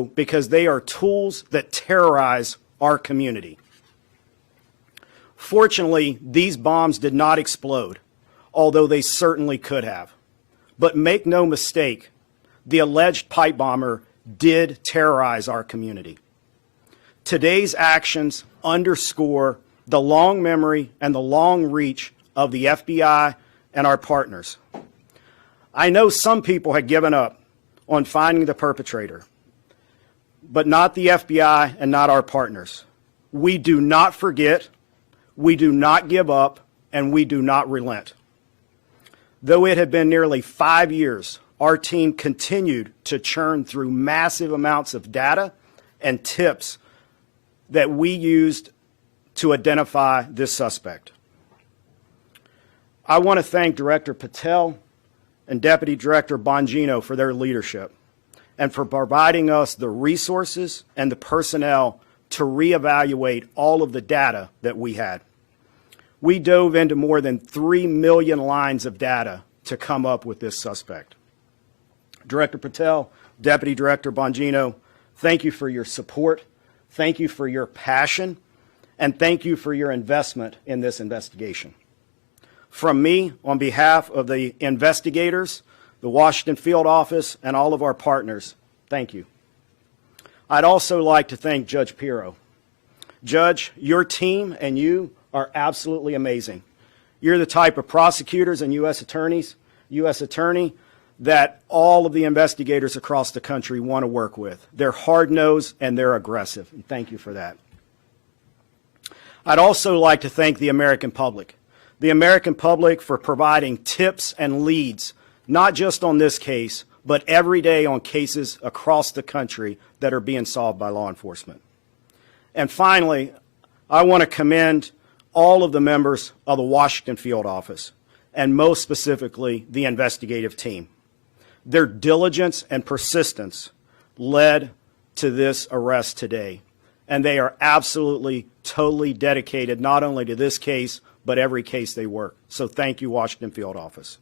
because they are tools that terrorize our community. Fortunately, these bombs did not explode, although they certainly could have. But make no mistake, the alleged pipe bomber did terrorize our community. Today's actions underscore the long memory and the long reach of the FBI and our partners. I know some people had given up on finding the perpetrator, but not the FBI and not our partners. We do not forget, we do not give up, and we do not relent. Though it had been nearly 5 years, our team continued to churn through massive amounts of data and tips that we used to identify this suspect. I want to thank Director Patel and Deputy Director Bongino for their leadership and for providing us the resources and the personnel to reevaluate all of the data that we had. We dove into more than 3 million lines of data to come up with this suspect. Director Patel, Deputy Director Bongino, thank you for your support, thank you for your passion, and thank you for your investment in this investigation. From me, on behalf of the investigators, the Washington Field Office, and all of our partners, thank you. I'd also like to thank Judge Pirro. Judge, your team and you are absolutely amazing. You're the type of prosecutors and U.S. attorney that all of the investigators across the country want to work with. They're hard-nosed and they're aggressive, and thank you for that. I'd also like to thank the American public for providing tips and leads, not just on this case, but every day on cases across the country that are being solved by law enforcement. And finally, I want to commend all of the members of the Washington Field Office, and most specifically, the investigative team. Their diligence and persistence led to this arrest today, and they are absolutely, totally dedicated not only to this case, but every case they work. So thank you, Washington Field Office.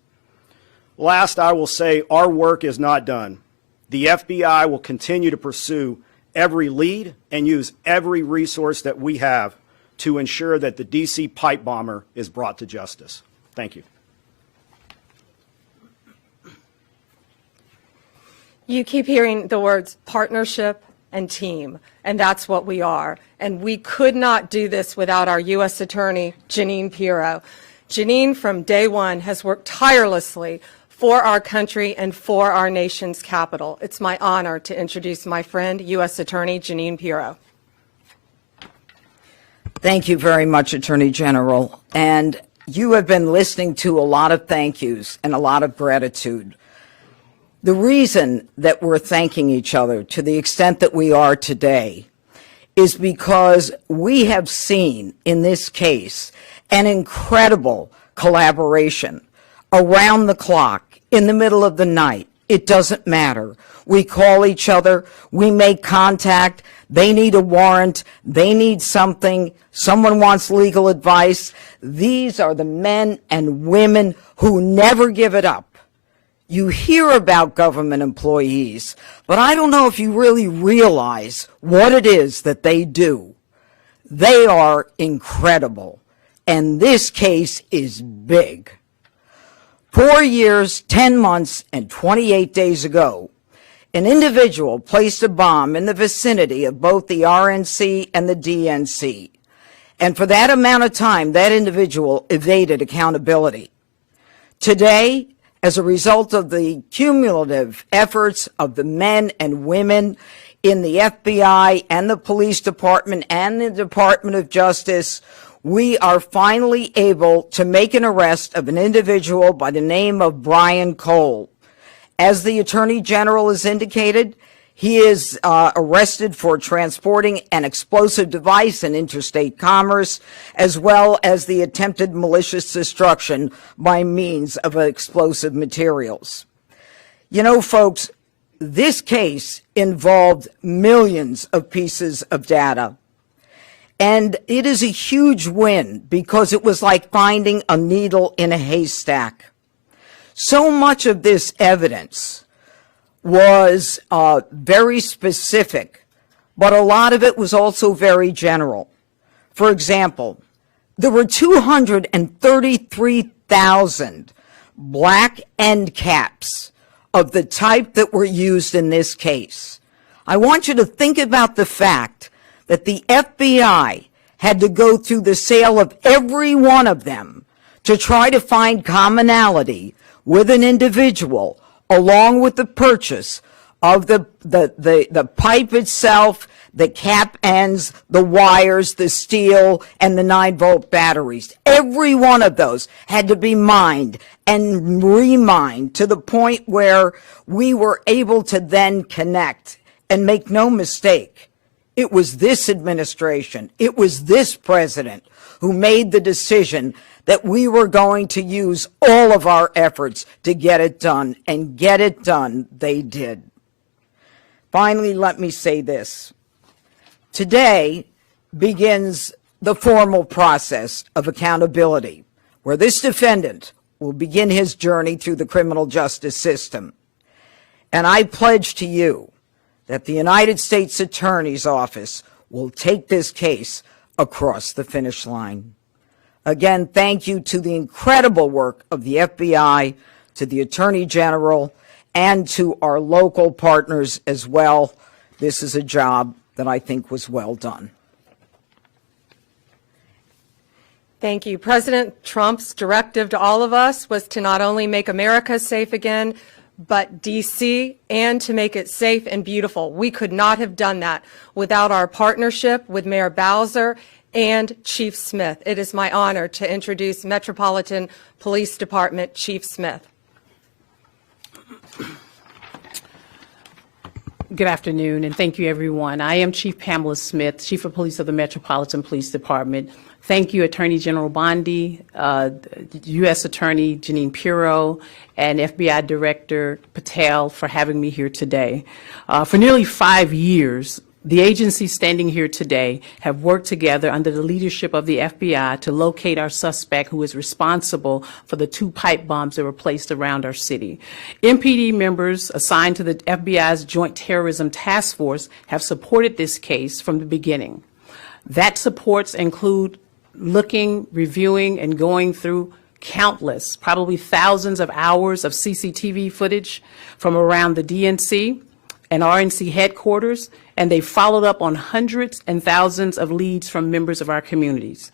Last, I will say our work is not done. The FBI will continue to pursue every lead and use every resource that we have to ensure that the D.C. pipe bomber is brought to justice. Thank you. You keep hearing the words partnership and team, and that's what we are. And we could not do this without our U.S. Attorney, Jeanine Pirro. Jeanine, from day one, has worked tirelessly for our country and for our nation's capital. It's my honor to introduce my friend, U.S. Attorney Jeanine Pirro. Thank you very much, Attorney General. And you have been listening to a lot of thank yous and a lot of gratitude. The reason that we're thanking each other to the extent that we are today is because we have seen in this case an incredible collaboration around the clock, in the middle of the night. It doesn't matter. We call each other, we make contact, they need a warrant, they need something, someone wants legal advice. These are the men and women who never give it up. You hear about government employees, but I don't know if you really realize what it is that they do. They are incredible, and this case is big. 4 years, 10 months, and 28 days ago, an individual placed a bomb in the vicinity of both the RNC and the DNC. And for that amount of time, that individual evaded accountability. Today, as a result of the cumulative efforts of the men and women in the FBI and the police department and the Department of Justice, we are finally able to make an arrest of an individual by the name of Brian Cole. As the Attorney General has indicated, he is arrested for transporting an explosive device in interstate commerce, as well as the attempted malicious destruction by means of explosive materials. You know, folks, this case involved millions of pieces of data. And it is a huge win because it was like finding a needle in a haystack. So much of this evidence was very specific, but a lot of it was also very general. For example, there were 233,000 black end caps of the type that were used in this case. I want you to think about the fact that the FBI had to go through the sale of every one of them to try to find commonality with an individual, along with the purchase of the pipe itself, the cap ends, the wires, the steel, and the 9-volt batteries. Every one of those had to be mined and remined to the point where we were able to then connect. And make no mistake, it was this administration, it was this president who made the decision that we were going to use all of our efforts to get it done, and get it done they did. Finally, let me say this. Today begins the formal process of accountability, where this defendant will begin his journey through the criminal justice system. And I pledge to you that the United States Attorney's Office will take this case across the finish line. Again, thank you to the incredible work of the FBI, to the Attorney General, and to our local partners as well. This is a job that I think was well done. Thank you. President Trump's directive to all of us was to not only make America safe again, but D.C., and to make it safe and beautiful. We could not have done that without our partnership with Mayor Bowser and Chief Smith. It is my honor to introduce Metropolitan Police Department Chief Smith. Good afternoon, and thank you, everyone. I am Chief Pamela Smith, Chief of Police of the Metropolitan Police Department. Thank you, Attorney General Bondi, U.S. Attorney Jeanine Pirro, and FBI Director Patel for having me here today. For nearly 5 years, the agencies standing here today have worked together under the leadership of the FBI to locate our suspect who is responsible for the 2 pipe bombs that were placed around our city. MPD members assigned to the FBI's Joint Terrorism Task Force have supported this case from the beginning. That supports include looking, reviewing, and going through countless, probably thousands of hours of CCTV footage from around the DNC and RNC headquarters, and they followed up on hundreds and thousands of leads from members of our communities.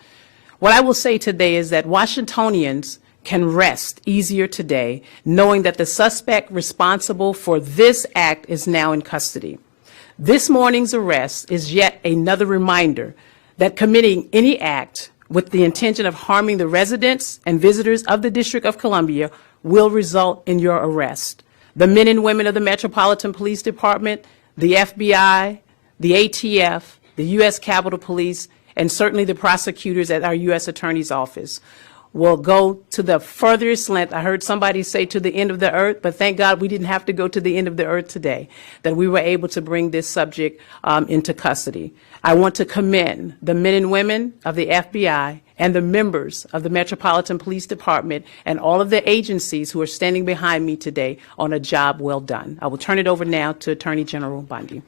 What I will say today is that Washingtonians can rest easier today knowing that the suspect responsible for this act is now in custody. This morning's arrest is yet another reminder that committing any act with the intention of harming the residents and visitors of the District of Columbia will result in your arrest. The men and women of the Metropolitan Police Department, the FBI, the ATF, the U.S. Capitol Police, and certainly the prosecutors at our U.S. Attorney's Office will go to the furthest length. I heard somebody say to the end of the earth, but thank God we didn't have to go to the end of the earth today, that we were able to bring this subject into custody. I want to commend the men and women of the FBI and the members of the Metropolitan Police Department and all of the agencies who are standing behind me today on a job well done. I will turn it over now to Attorney General Bondi.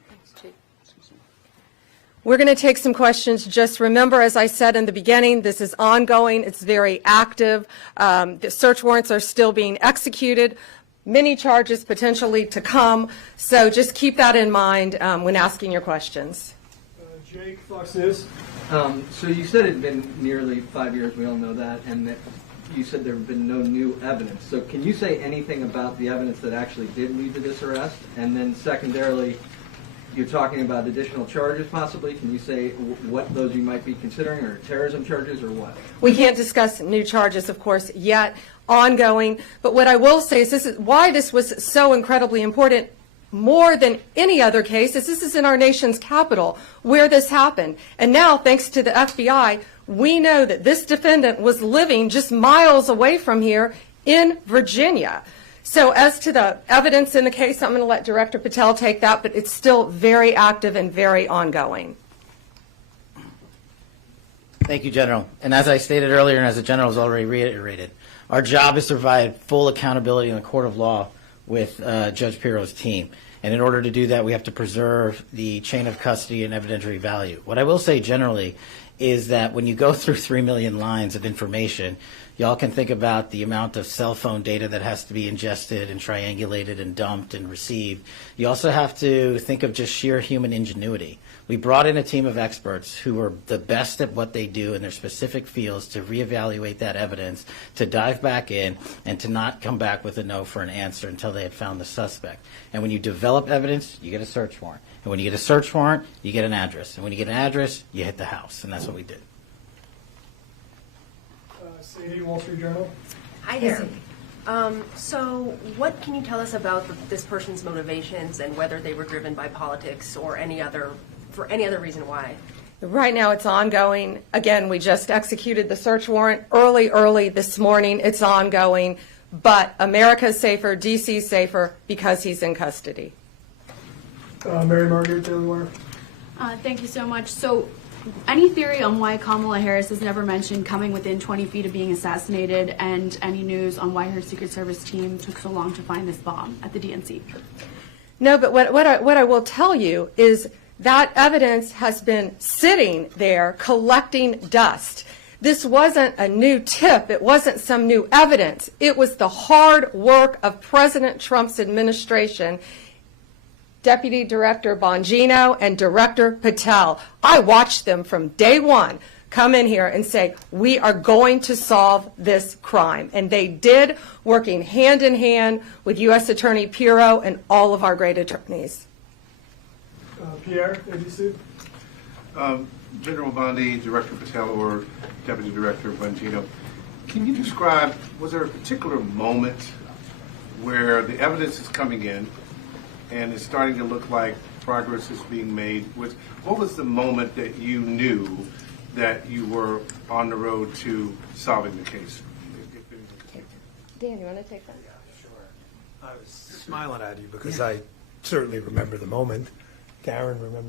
We're going to take some questions. Just remember, as I said in the beginning, this is ongoing. It's very active. The search warrants are still being executed. Many charges potentially to come. So just keep that in mind when asking your questions. Jake, Fox News. So you said it had been nearly 5 years, we all know that, and that you said there have been no new evidence. So can you say anything about the evidence that actually did lead to this arrest? And then secondarily, you're talking about additional charges possibly. Can you say what those you might be considering, or terrorism charges, or what? We can't discuss new charges, of course, yet, ongoing. But what I will say is this is why this was so incredibly important. More than any other case, this is in our nation's capital where this happened. And now, thanks to the FBI, we know that this defendant was living just miles away from here in Virginia. So as to the evidence in the case, I'm going to let Director Patel take that, but it's still very active and very ongoing. Thank you, General. And as I stated earlier, and as the General has already reiterated, our job is to provide full accountability in the court of law with Judge Pirro's team. And in order to do that, we have to preserve the chain of custody and evidentiary value. What I will say generally is that when you go through 3 million lines of information, y'all can think about the amount of cell phone data that has to be ingested and triangulated and dumped and received. You also have to think of just sheer human ingenuity. We brought in a team of experts who are the best at what they do in their specific fields to reevaluate that evidence, to dive back in, and to not come back with a no for an answer until they had found the suspect. And when you develop evidence, you get a search warrant. And when you get a search warrant, you get an address. And when you get an address, you hit the house. And that's what we did. Sadie, Wall Street Journal. Hi there. So what can you tell us about this person's motivations and whether they were driven by politics or for any other reason why? Right now, it's ongoing. Again, we just executed the search warrant early this morning. It's ongoing. But America's safer, DC's safer because he's in custody. Mary Margaret, Daily Wire. Thank you so much. So, any theory on why Kamala Harris has never mentioned coming within 20 feet of being assassinated, and any news on why her Secret Service team took so long to find this bomb at the DNC? No, but what I will tell you is that evidence has been sitting there collecting dust. This wasn't a new tip. It wasn't some new evidence. It was the hard work of President Trump's administration, Deputy Director Bongino and Director Patel. I watched them from day one come in here and say, we are going to solve this crime. And they did, working hand in hand with U.S. Attorney Pirro and all of our great attorneys. Pierre, ABC. General Bondi, Director Patel, or Deputy Director Bongino, can you describe, was there a particular moment where the evidence is coming in and it's starting to look like progress is being made? What was the moment that you knew that you were on the road to solving the case? Dan, you want to take that? Yeah, sure. I was smiling at you because I certainly remember the moment. Darren remembers.